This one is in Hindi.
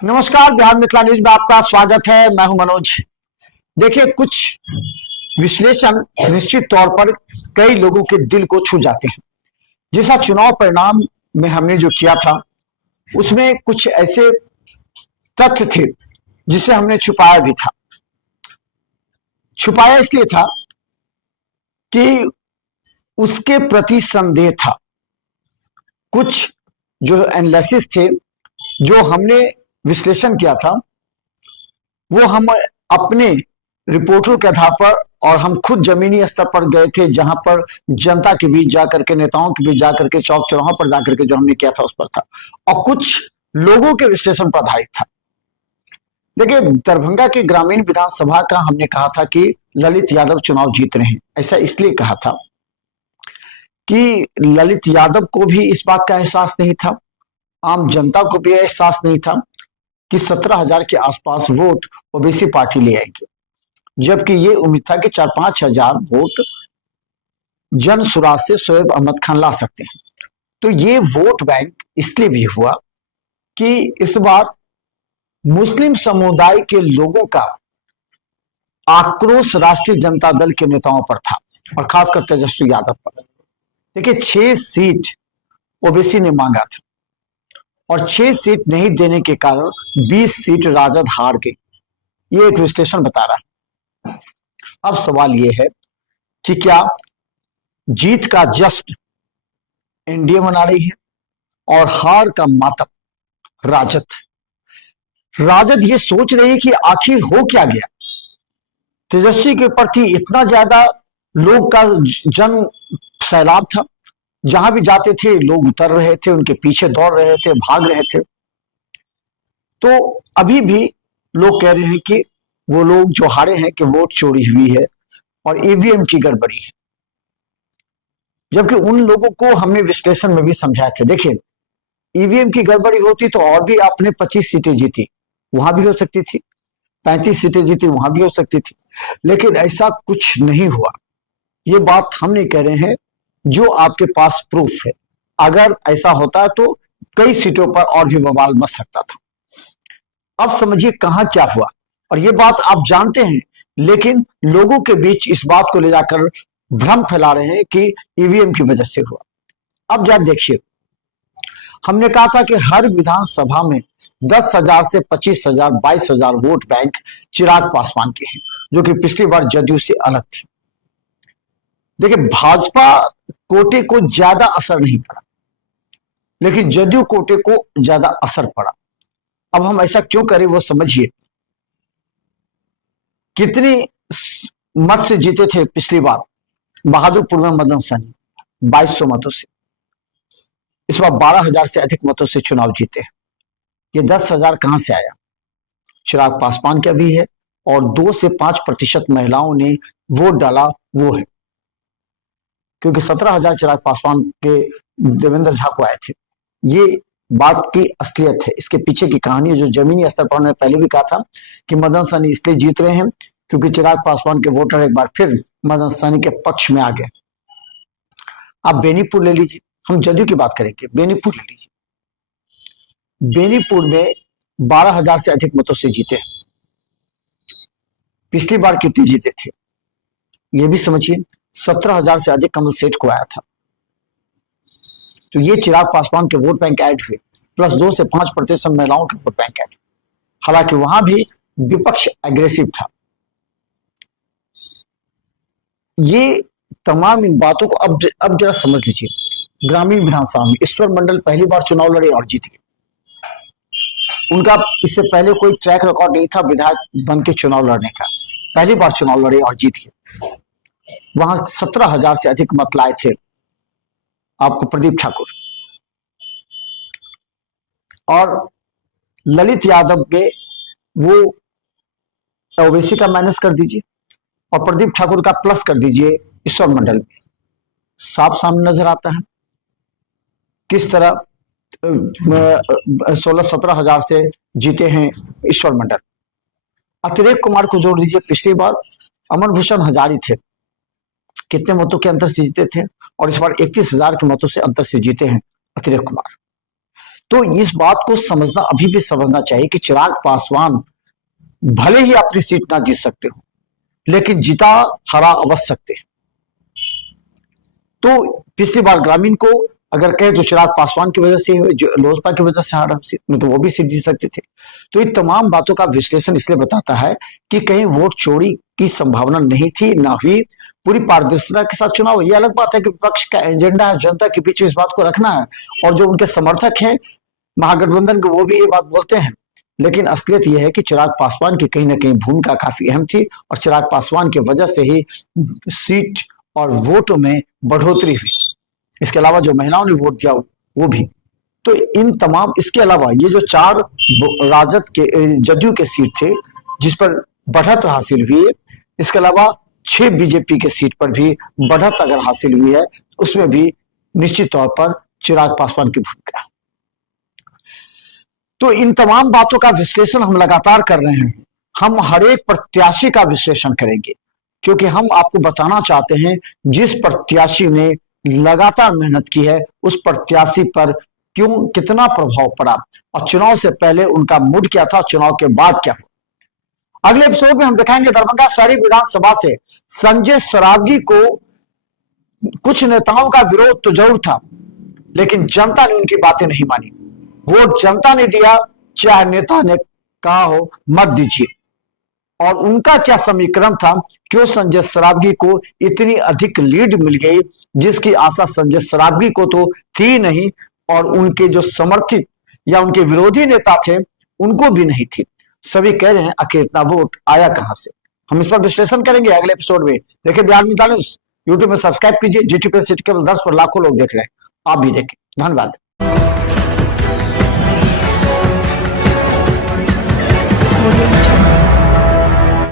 नमस्कार, बिहार मिथिला न्यूज में आपका स्वागत है। मैं हूं मनोज। देखिए, कुछ विश्लेषण निश्चित तौर पर कई लोगों के दिल को छू जाते हैं। जैसा चुनाव परिणाम में हमने जो किया था, उसमें कुछ ऐसे तथ्य थे जिसे हमने छुपाया भी था। छुपाया इसलिए था कि उसके प्रति संदेह था। कुछ जो एनालिसिस थे, जो हमने विश्लेषण किया था, वो हम अपने रिपोर्टों के आधार पर और हम खुद जमीनी स्तर पर गए थे, जहां पर जनता के बीच जाकर के, नेताओं के बीच जाकर के, चौक चौराहों पर जाकर के जो हमने किया था उस पर था, और कुछ लोगों के विश्लेषण पर आधारित था। देखिए, दरभंगा के ग्रामीण विधानसभा का हमने कहा था कि ललित यादव चुनाव जीत रहे हैं। ऐसा इसलिए कहा था कि ललित यादव को भी इस बात का एहसास नहीं था, आम जनता को भी एहसास नहीं था कि 17,000 के आसपास वोट ओबीसी पार्टी ले आएगी, जबकि ये उम्मीद था कि 4-5 हजार वोट जन सुराज से शोएब अहमद खान ला सकते हैं। तो ये वोट बैंक इसलिए भी हुआ कि इस बार मुस्लिम समुदाय के लोगों का आक्रोश राष्ट्रीय जनता दल के नेताओं पर था, और खासकर तेजस्वी यादव पर। देखिए, 6 सीट ओबीसी ने मांगा था, और 6 सीट नहीं देने के कारण 20 सीट राजद हार गई। ये एक विश्लेषण बता रहा है। अब सवाल यह है कि क्या जीत का जश्न एनडीए मना रही है और हार का मातम राजद ये सोच रही है कि आखिर हो क्या गया। तेजस्वी के प्रति इतना ज्यादा लोग का जन सैलाब था, जहां भी जाते थे लोग उतर रहे थे, उनके पीछे दौड़ रहे थे, भाग रहे थे। तो अभी भी लोग कह रहे हैं कि वो लोग जो हारे हैं कि वोट चोरी हुई है और ईवीएम की गड़बड़ी है, जबकि उन लोगों को हमने विश्लेषण में भी समझाया था। देखिए, ईवीएम की गड़बड़ी होती तो और भी आपने 25 सीटें जीती, वहां भी हो सकती थी, 35 सीटें जीती, वहां भी हो सकती थी, लेकिन ऐसा कुछ नहीं हुआ। ये बात हम नहीं कह रहे हैं, जो आपके पास प्रूफ है। अगर ऐसा होता तो कई सीटों पर और भी बवाल मच सकता था। अब समझिए कहां क्या हुआ, और ये बात आप जानते हैं, लेकिन लोगों के बीच इस बात को ले जाकर भ्रम फैला रहे हैं कि ईवीएम की वजह से हुआ। अब जरा देखिए, हमने कहा था कि हर विधानसभा में 10,000 से 25,000, 22,000 वोट बैंक चिराग पासवान के हैं, जो कि पिछली बार जदयू से अलग थी। देखिए, भाजपा कोटे को ज्यादा असर नहीं पड़ा, लेकिन जदयू कोटे को ज्यादा असर पड़ा। अब हम ऐसा क्यों करें वो समझिए। कितनी मत से जीते थे पिछली बार बहादुरपुर में मदन सहनी? 2200 मतों से। इस बार 12,000 से अधिक मतों से चुनाव जीते। ये 10,000 कहां से आया? चिराग पासवान का भी है, और 2 से 5% महिलाओं ने वोट डाला, वो है, क्योंकि 17,000 चिराग पासवान के देवेंद्र झा को आए थे। ये बात की असलियत है, इसके पीछे की कहानी जो जमीनी स्तर पर हमने पहले भी कहा था कि मदन सहनी इसलिए जीत रहे हैं क्योंकि चिराग पासवान के वोटर एक बार फिर मदन सहनी के पक्ष में आ गए। आप बेनीपुर ले लीजिए, हम जदयू की बात करेंगे, बेनीपुर ले लीजिए। बेनीपुर में 12,000 से अधिक मतों से जीते। पिछली बार कितने जीते थे ये भी समझिए, 17,000 से अधिक कमल सेठ को आया था। तो ये चिराग पासवान के वोट बैंक ऐड हुए, प्लस 2 से 5% महिलाओं के वोट बैंक ऐड। हालांकि वहां भी विपक्ष एग्रेसिव था। ये तमाम इन बातों को अब जरा समझ लीजिए। ग्रामीण विधानसभा में ईश्वर मंडल पहली बार चुनाव लड़े और जीत गए। उनका इससे पहले कोई ट्रैक रिकॉर्ड नहीं था विधायक बन के चुनाव लड़ने का, पहली बार चुनाव लड़े और जीत गए। वहां 17,000 से अधिक मत लाए थे आपको प्रदीप ठाकुर, और ललित यादव के वो ओवैसी का माइनस कर दीजिए और प्रदीप ठाकुर का प्लस कर दीजिए ईश्वर मंडल में। साफ सामने नजर आता है किस तरह 16-17 हजार से जीते हैं ईश्वर मंडल। अतिरेक कुमार को जोड़ दीजिए, पिछली बार अमन भूषण हजारी थे, कितने मतों के अंतर से जीते थे, और इस बार 31,000 के मतों से अंतर से जीते हैं अतिरेक कुमार। तो इस बात को समझना, अभी भी समझना चाहिए कि चिराग पासवान भले ही अपनी सीट ना जीत सकते हो, लेकिन जीता हरा अवश्य सकते हैं। तो पिछली बार ग्रामीण को अगर कहें तो चिराग पासवान की वजह से, लोजपा की वजह से हारा सीट में, तो वो भी सीट जीत सकते थे। तो इन तमाम बातों का विश्लेषण इसलिए बताता है कि कहीं वोट चोरी की संभावना नहीं थी, ना हुई। पूरी पारदर्शिता के साथ चुनाव। ये अलग बात है कि विपक्ष का एजेंडा है जनता के पीछे इस बात को रखना है, और जो उनके समर्थक हैं महागठबंधन के, वो भी ये बात बोलते हैं। लेकिन असलियत यह है कि चिराग पासवान की कहीं ना कहीं भूमिका काफी अहम थी, और चिराग पासवान की वजह से ही सीट और वोटों में बढ़ोतरी हुई। इसके अलावा जो महिलाओं ने वोट दिया वो भी। तो इन तमाम, इसके अलावा ये जो 4 राजद के, जदयू के सीट थे जिस पर बढ़त हासिल हुई है, इसके अलावा 6 बीजेपी के सीट पर भी बढ़त अगर हासिल हुई है, उसमें भी निश्चित तौर पर चिराग पासवान की भूमिका। तो इन तमाम बातों का विश्लेषण हम लगातार कर रहे हैं। हम हर एक प्रत्याशी का विश्लेषण करेंगे, क्योंकि हम आपको बताना चाहते हैं जिस प्रत्याशी ने लगातार मेहनत की है उस प्रत्याशी पर कितना प्रभाव पड़ा, और चुनाव से पहले उनका मूड क्या था, चुनाव के बाद क्या हुआ। अगले एपिसोड में हम दिखाएंगे दरभंगा शहरी विधानसभा से संजय सरावगी को कुछ नेताओं का विरोध तो जरूर था, लेकिन जनता ने उनकी बातें नहीं मानी। वोट जनता ने दिया, चाहे नेता ने कहा हो मत दीजिए। और उनका क्या समीकरण था, क्यों संजय सरावगी को इतनी अधिक लीड मिल गई, जिसकी आशा संजय सरावगी को तो थी नहीं, और उनके जो समर्थित या उनके विरोधी नेता थे उनको भी नहीं थी। सभी कह रहे हैं आखिर इतना वोट आया कहां से। हम इस पर विश्लेषण करेंगे अगले एपिसोड में। देखिए बिहार मिता न्यूज़ यूट्यूब में सब्सक्राइब कीजिए। जीटीपी सिटी केवल 10 पर लाखों लोग देख रहे हैं, आप भी देखें। धन्यवाद।